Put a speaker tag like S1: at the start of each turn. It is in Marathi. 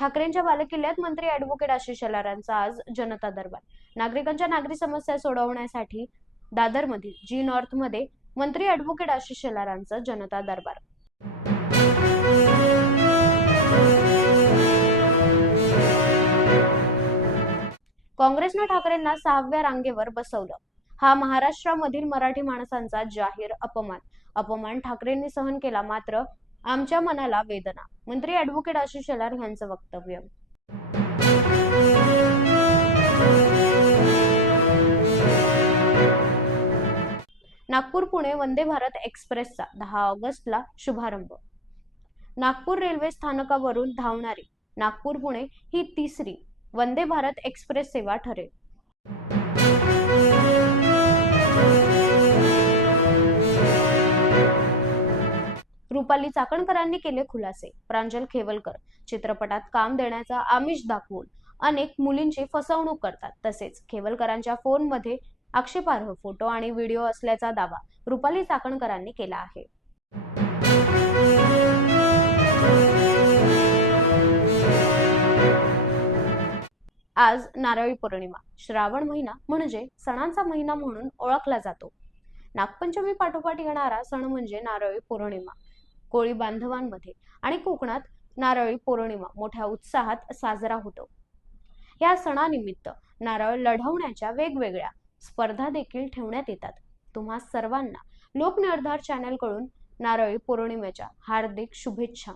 S1: ठाकरेंच्या बालेकिल्ल्यात मंत्री अॅडव्होकेट आशिष शेलारांचा आज जनता दरबार. नागरिकांच्या नागरी समस्या सोडवण्यासाठी दादरमधील जी नॉर्थमध्ये मंत्री अॅडव्होकेट आशिष शेलारांचा जनता दरबार. काँग्रेसनं ठाकरेंना सहाव्या रांगेवर बसवलं. हा महाराष्ट्रामधील मराठी माणसांचा जाहीर अपमान. अपमान ठाकरेंनी सहन केला मात्र आमच्या मनाला वेदना. मंत्री अॅडव्होकेट आशिष शेलार यांचं वक्तव्य. नागपूर पुणे वंदे भारत एक्सप्रेसचा दहा ऑगस्टला शुभारंभ. नागपूर रेल्वे स्थानकावरून धावणारी नागपूर पुणे ही तिसरी वंदे भारत एक्सप्रेस सेवा ठरेल. रुपाली चाकणकरांनी केले खुलासे. प्रांजल खेवलकर चित्रपटात काम देण्याचा आमिष दाखवून अनेक मुलींची फसवणूक करतात. तसेच खेवलकरांच्या फोनमध्ये आक्षेपार्ह फोटो आणि व्हिडिओ असल्याचा दावा रुपाली चाकणकरांनी केला आहे. आज नारळी पौर्णिमा. श्रावण महिना म्हणजे सणांचा महिना म्हणून ओळखला जातो. नागपंचमी पाठोपाठ येणारा सण म्हणजे नारळी पौर्णिमा. कोळी बांधवांमध्ये आणि कोकणात नारळी पौर्णिमा मोठ्या उत्साहात साजरा होतो. या सणानिमित्त नारळ लढवण्याच्या वेगवेगळ्या स्पर्धा देखील ठेवण्यात येतात. तुम्हा सर्वांना लोकनिर्धार चॅनलकडून नारळी पौर्णिमेच्या हार्दिक शुभेच्छा.